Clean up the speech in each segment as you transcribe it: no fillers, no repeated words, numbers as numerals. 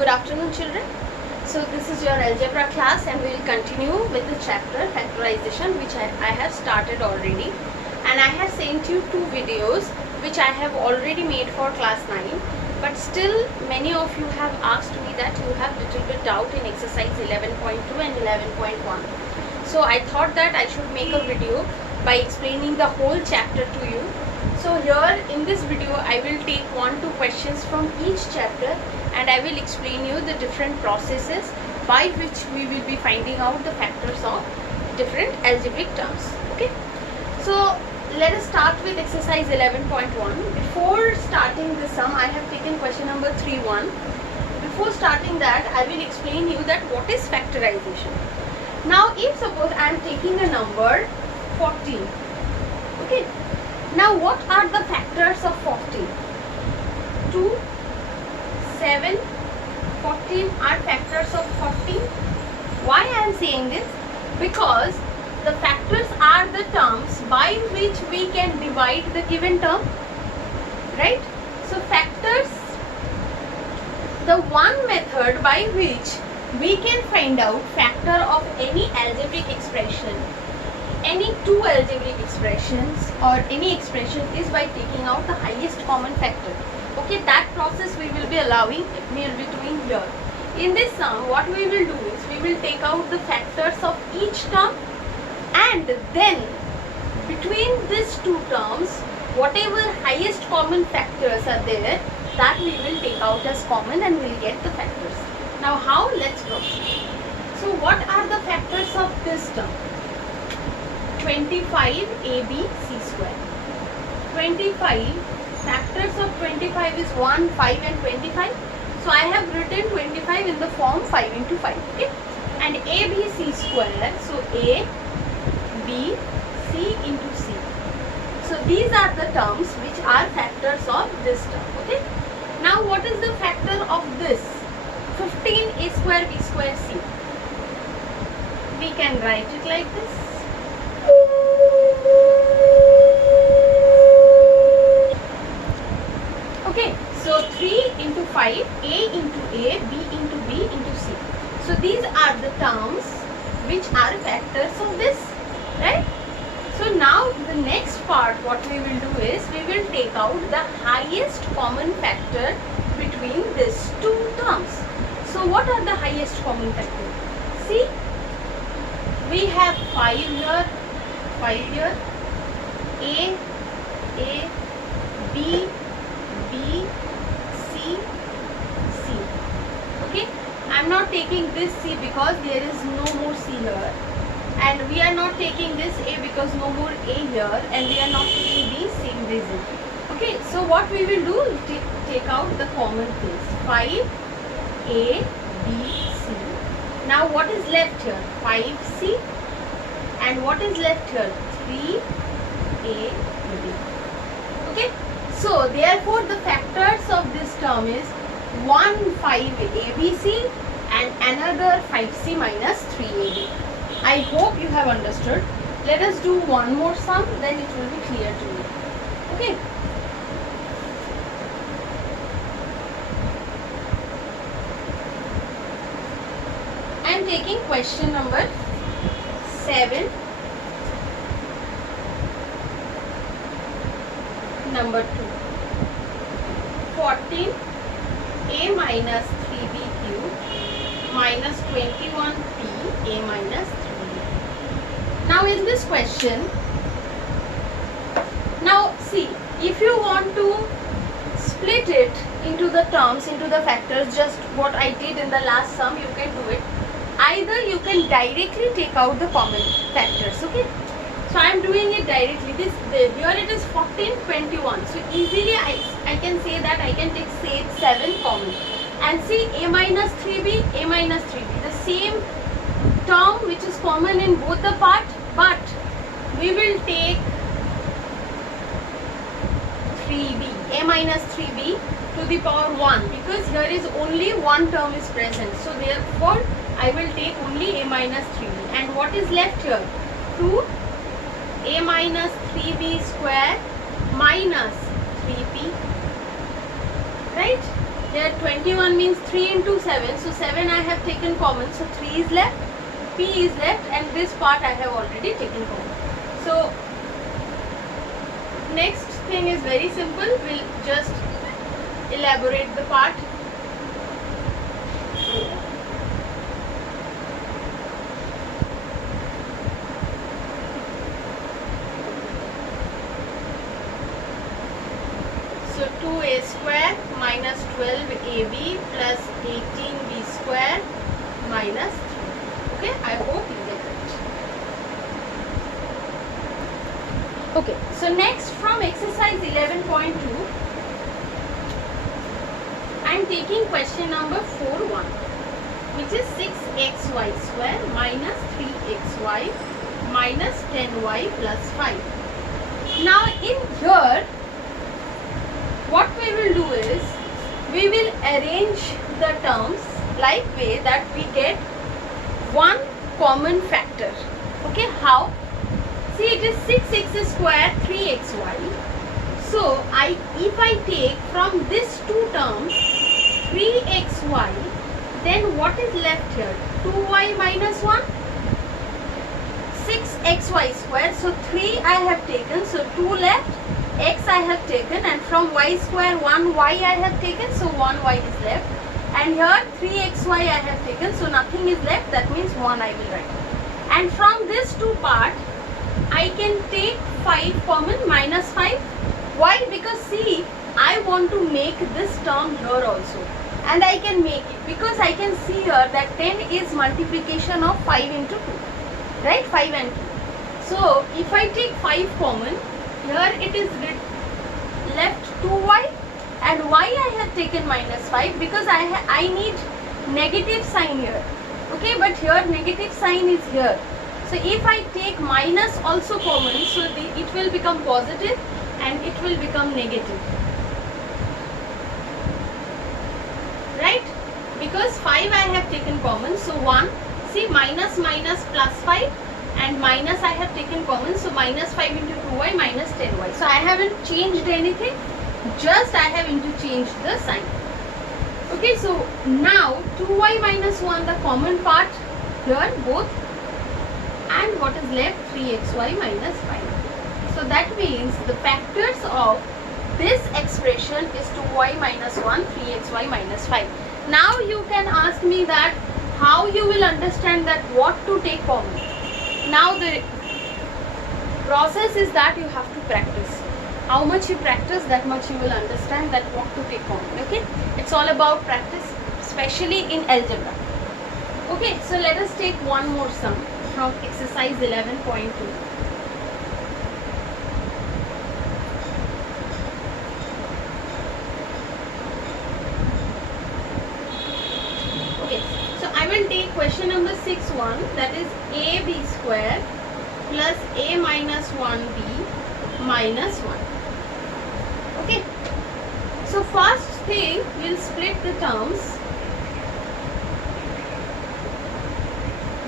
Good afternoon, children. So this is your algebra class and we will continue with the chapter factorization, which I have started already, and I have sent you two videos which I have already made for class 9, but still many of you have asked me that you have little bit doubt in exercise 11.2 and 11.1. So I thought that I should make a video by explaining the whole chapter to you. So here in this video I will take 1-2 questions from each chapter and I will explain you the different processes by which we will be finding out the factors of different algebraic terms. Okay, so let us start with exercise 11.1. Before starting the sum, I have taken question number 3.1. Before starting that, I will explain you that what is factorization. Now if suppose I am taking a number 14, okay, now what are the factors of 14? 2, 7, 14 are factors of 14. Why I am saying this? Because the factors are the terms by which we can divide the given term, right? So factors, the one method by which we can find out factor of any algebraic expression, any two algebraic expressions or any expression, is by taking out the highest common factor. Okay, that process we will be doing here. In this sum, what we will do is we will take out the factors of each term, and then between these two terms, whatever highest common factors are there, that we will take out as common and we will get the factors. Now how? Let's proceed. So what are the factors of this term? 25abc square. 25, factors of 25 is 1, 5 and 25. So I have written 25 in the form 5 into 5. Okay, and abc square, so a, b, c into c. So these are the terms which are factors of this term. Okay, now what is the factor of this? 15a square b square c. We can write it like this. Okay, so 3 into 5, a into a, b into b into c. So these are the terms which are factors of this, right? So now the next part what we will do is we will take out the highest common factor between these two terms. So what are the highest common factors? See, we have 5 here, 5 here, a, b, b, c, c. Okay, I am not taking this c because there is no more c here, and we are not taking this a because no more a here, and we are not taking b, same reason. Okay, so what we will do, take out the common things. 5 a, b, c. Now what is left here? 5c, and what is left here? 3 a, b. Okay, so therefore the factors of this term is 1 5 abc and another 5c minus 3ab. I hope you have understood. Let us do one more sum, then it will be clear to you. Okay. I am taking question number 7, number 2. 14 a minus 3b cube minus 21p a minus 3b. Now in this question, now see, if you want to split it into the terms, into the factors, just what I did in the last sum, you can do it. Either you can directly take out the common factors. Okay, so I am doing it directly. Here it is 14, 21. So easily I can say that I can take say 7 common. And see, a minus 3b, a minus 3b. The same term which is common in both the part, but we will take 3b, a minus 3b to the power 1, because here is only one term is present. So therefore I will take only a minus 3b. And what is left here? 2 a minus 3b square minus 3p, right? Here 21 means 3 into 7. So 7 I have taken common. So 3 is left. P is left, and this part I have already taken common. So next thing is very simple. We'll just elaborate the part. So 2a square minus 12ab plus 18b square minus 3. Okay, I hope you get it. Okay, so next from exercise 11.2, I am taking question number 4.1, which is 6xy square minus 3xy minus 10y plus 5. Now in here, what we will do is, we will arrange the terms like way that we get one common factor. Okay, how? See, it is 6x square 3xy. So if I take from these two terms 3xy, then what is left here? 2y minus 1, 6xy square. So 3 I have taken, so 2 left, x I have taken, and from y square 1y I have taken, so 1y is left, and here 3xy I have taken, so nothing is left, that means 1 I will write. And from this two part I can take 5 common, minus 5. Why? Because see, I want to make this term here also, and I can make it because I can see here that 10 is multiplication of 5 into 2, right? 5 and 2. So if I take 5 common, here it is left 2y, and y I have taken minus 5 because I need negative sign here. Okay, but here negative sign is here. So if I take minus also common, so it will become positive and it will become negative. Right? Because 5 I have taken common, so 1. See, minus minus plus 5. And minus I have taken common, so minus 5 into 2y minus 10y. So I haven't changed anything, just I have interchanged the sign. Okay, so now 2y minus 1, the common part here both, and what is left? 3xy minus 5. So that means the factors of this expression is 2y minus 1, 3xy minus 5. Now you can ask me that how you will understand that what to take common. Now the process is that you have to practice. How much you practice, that much you will understand that what to take common. Okay, it's all about practice, especially in algebra. Okay, so let us take one more sum from exercise 11.2. Okay, so I will take question number 6.1, that is ab square plus a minus 1b minus 1. Okay, so first thing, we'll split the terms.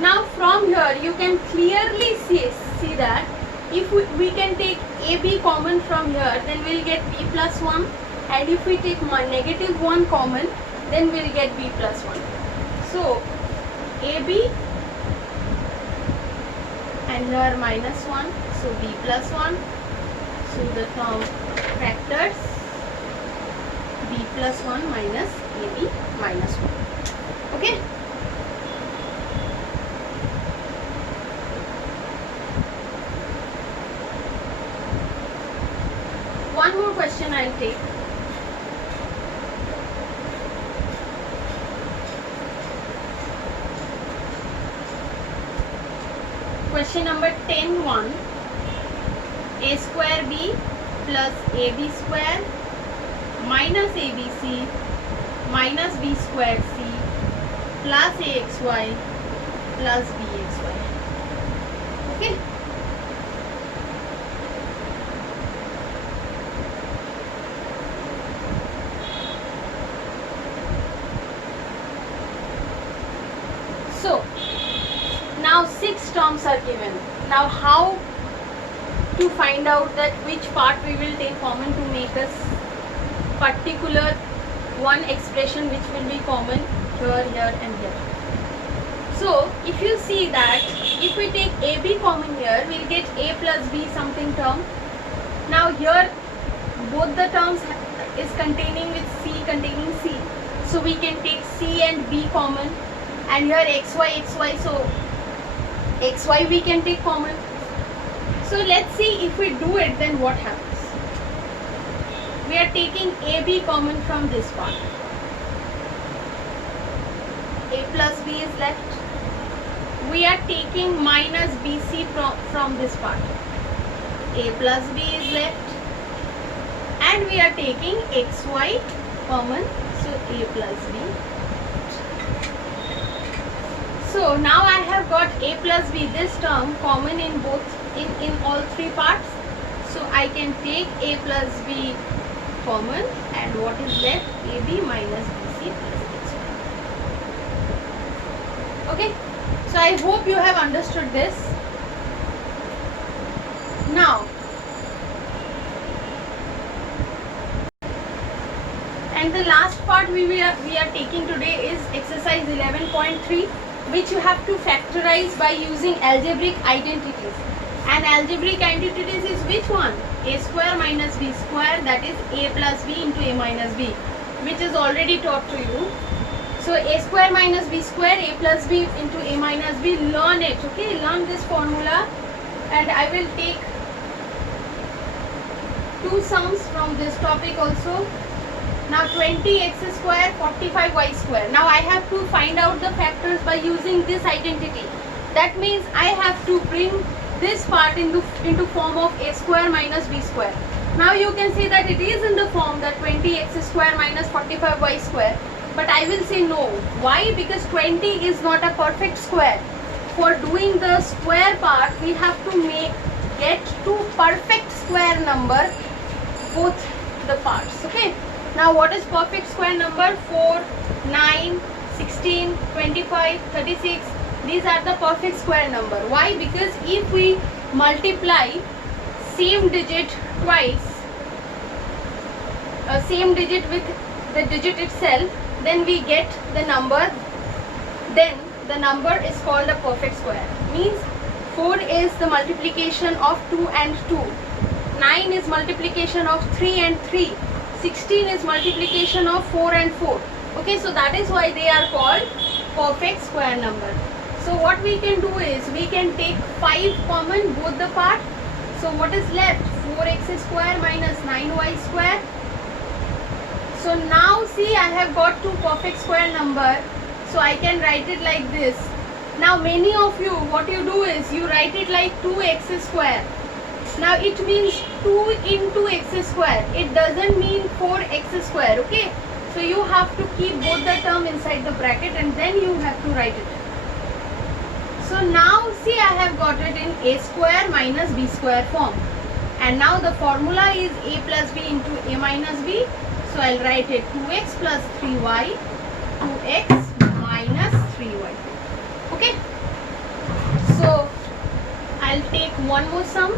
Now from here you can clearly see that if we can take ab common from here, then we'll get b plus 1, and if we take negative 1 common, then we'll get b plus 1. So ab and here minus 1, so b plus 1. So the term factors b plus 1 minus ab minus 1. Okay. One more question I'll take. Question number 10.1. A square b plus ab square minus abc minus b square c plus axy plus bxy. Okay. So now 6 terms are given. Now how to find out that which part we will take common to make us particular one expression which will be common here, here and here. So if you see that if we take AB common here, we'll get A plus B something term. Now here both the terms is containing with C containing C. So we can take C and B common, and here XY, so XY we can take common. So let's see if we do it, then what happens. We are taking AB common from this part. A plus B is left. We are taking minus BC from this part. A plus B is left. And we are taking XY common. So A plus B. So now I have got A plus B, this term common in both, in all three parts. So I can take A plus B common, and what is left? AB minus BC plus XY. Okay. So I hope you have understood this. Now, and the last part we are taking today is exercise 11.3, which you have to factorize by using algebraic identities. And algebraic identities is which one? A square minus B square, that is A plus B into A minus B, which is already taught to you. So A square minus B square, A plus B into A minus B, learn it, okay? Learn this formula, and I will take two sums from this topic also. Now 20x square, 45y square. Now I have to find out the factors by using this identity. That means I have to bring this part into form of A square minus B square. Now you can see that it is in the form that 20x square minus 45y square. But I will say no. Why? Because 20 is not a perfect square. For doing the square part, we have to get two perfect square number, both the parts. Okay. Now what is perfect square number? 4, 9, 16, 25, 36. These are the perfect square number. Why? Because if we multiply same digit twice, same digit with the digit itself, then we get the number, then the number is called a perfect square. Means 4 is the multiplication of 2 and 2, 9 is multiplication of 3 and 3, 16 is multiplication of 4 and 4. Okay, so that is why they are called perfect square number. So what we can do is we can take 5 common both the part. So what is left? 4x square minus 9y square. So now see, I have got two perfect square number, so I can write it like this. Now many of you, what you do is you write it like 2x square. Now it means 2 into x square. It doesn't mean 4x square. Okay. So you have to keep both the term inside the bracket, and then you have to write it. So now see, I have got it in A square minus B square form. And now the formula is A plus B into A minus B. So I'll write it 2x plus 3y, 2x minus 3y. Okay. So I'll take one more sum.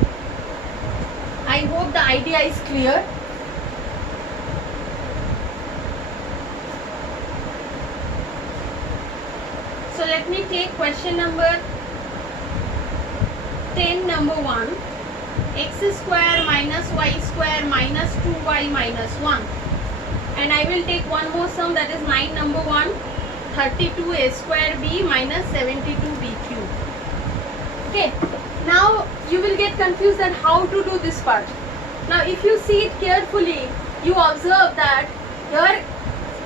I hope the idea is clear. So let me take question number 10, number 1. X square minus y square minus 2y minus 1. And I will take one more sum, that is 9, number 1. 32 a square b minus 72 b cube. Okay. Now you will get confused that how to do this part. Now if you see it carefully, you observe that here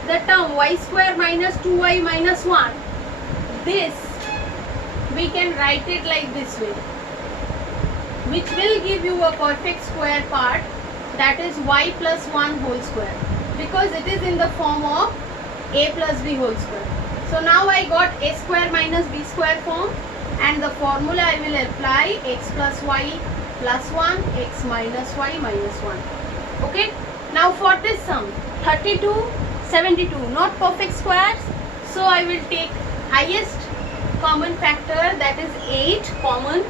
the term y square minus 2y minus 1, this we can write it like this way, which will give you a perfect square part, that is y plus 1 whole square, because it is in the form of a plus b whole square. So now I got a square minus b square form, and the formula I will apply x plus y plus 1, x minus y minus 1. Okay. Now for this sum 32, 72, not perfect squares, so I will take highest common factor, that is 8 common,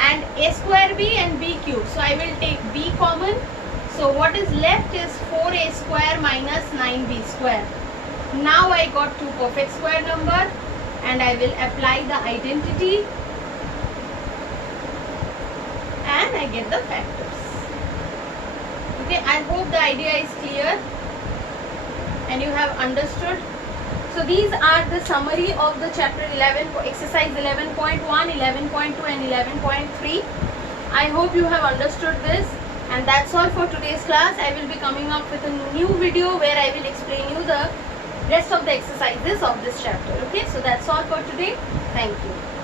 and a square b and b cube. So I will take b common. So what is left is 4a square minus 9b square. Now I got two perfect square number and I will apply the identity and I get the factors. Okay, I hope the idea is clear and you have understood. So these are the summary of the chapter 11, exercise 11.1, 11.2 and 11.3. I hope you have understood this, and that's all for today's class. I will be coming up with a new video where I will explain you the rest of the exercises of this chapter. Okay, so that's all for today. Thank you.